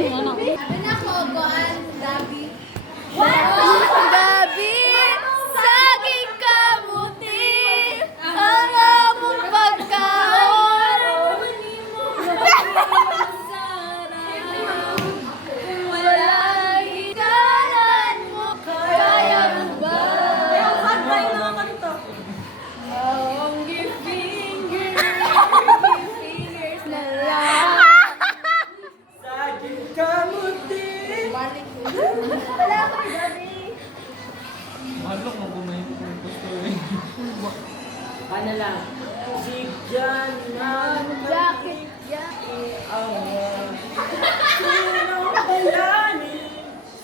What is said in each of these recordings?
ko, kuan, Gabi. Gabi, saging kamuti, ang among pagkaon. Wala hikalan mo, kaya mo ba? Ang fingers na lang. Saging kamuti. Wala ko, Gabi. Mahalok mo kumain ko gusto eh. Ano lang? Si Jan na Jacket. Sinong bayani?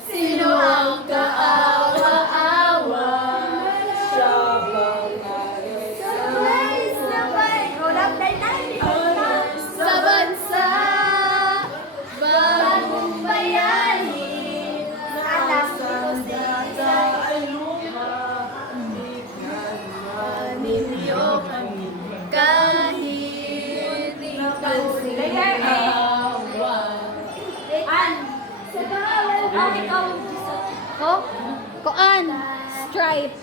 Sino ang kaawa-awa? Siya bang Sabay-sabay. Sa bansa, bagong bayani. Alam ko Sandata ay lumapit na Milyo kami kahit ikaw Ko? Koan? Stripe.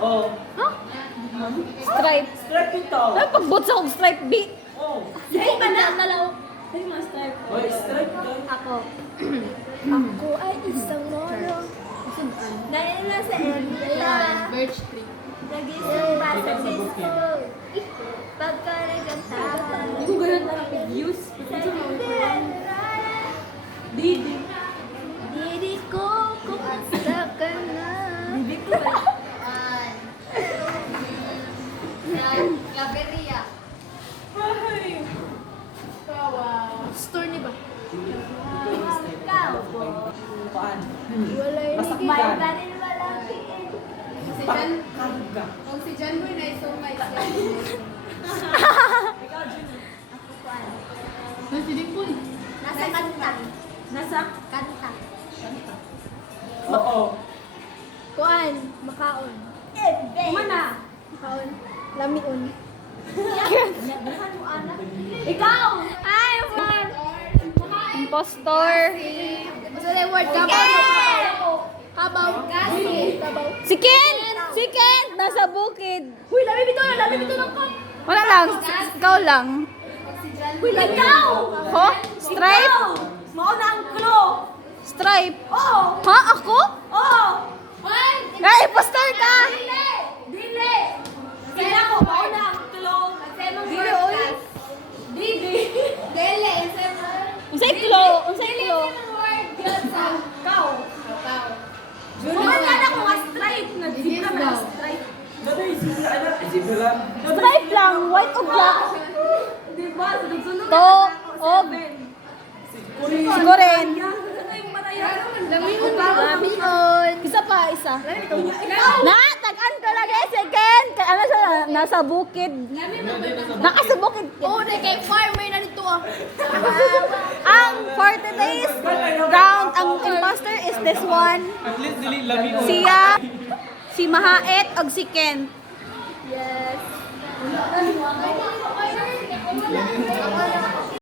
Oh, Stripe. strap ito. Ay, pagbot sa kong stripe, B. Oh, Sige ka na. oy, strap ka. Ako. Ako ay isang moro. Dahil na sa Ella. Birch tree. Nagising ba sa disco? Pagka nagkantahan. Hindi ko ganun na lang views. Didi. Didi ko, kumusta ka na? Didi ko. Gaberia. Store ni ba? Ikaw po. Paan? Walay Basta ligay. ka. Ganin malaki. Pakagga. Kung si John Boy na isumay siya. Nasa kanta. Nasa? Kanta. Oo. Kuan, makaon. Mana? Makaon. Lamiun. Ikaw! Ay, man! Impostor. Basta na yung word kabaw. Kabaw. Kasi. Kabaw. Si Ken! Si Ken! Nasa bukid. Uy, lami bito ng cup. Wala lang. Ikaw lang. Uy, ikaw! Ho? Stripe? Mauna ang clue. Stripe? Oo. Ha? Ako? Oo. Ay! Ay, impostor ka! Dili! Dili! Kaya ko, mauna ang clue. Dili, oy. Dili. Dili. Unsay klo? Unsay klo? word yun sa kau. Kau. Wala na ko nga stripe. Nag-zebra na stripe. Dati, isipin anak. Isipin lang. Stripe lang. White o black? Diba? Sunod-sunod To, og. Siguro rin. Lamion. Isa pa, isa. Na, tag-an ka lagi si Ken. Kaya ano siya, nasa bukid. Nasa bukid. Oo, na kay farmer na nito ah. Ang for today's round, ang imposter is this one. At least dili lami ko. Siya, si Mahaet, og si Ken. Yes.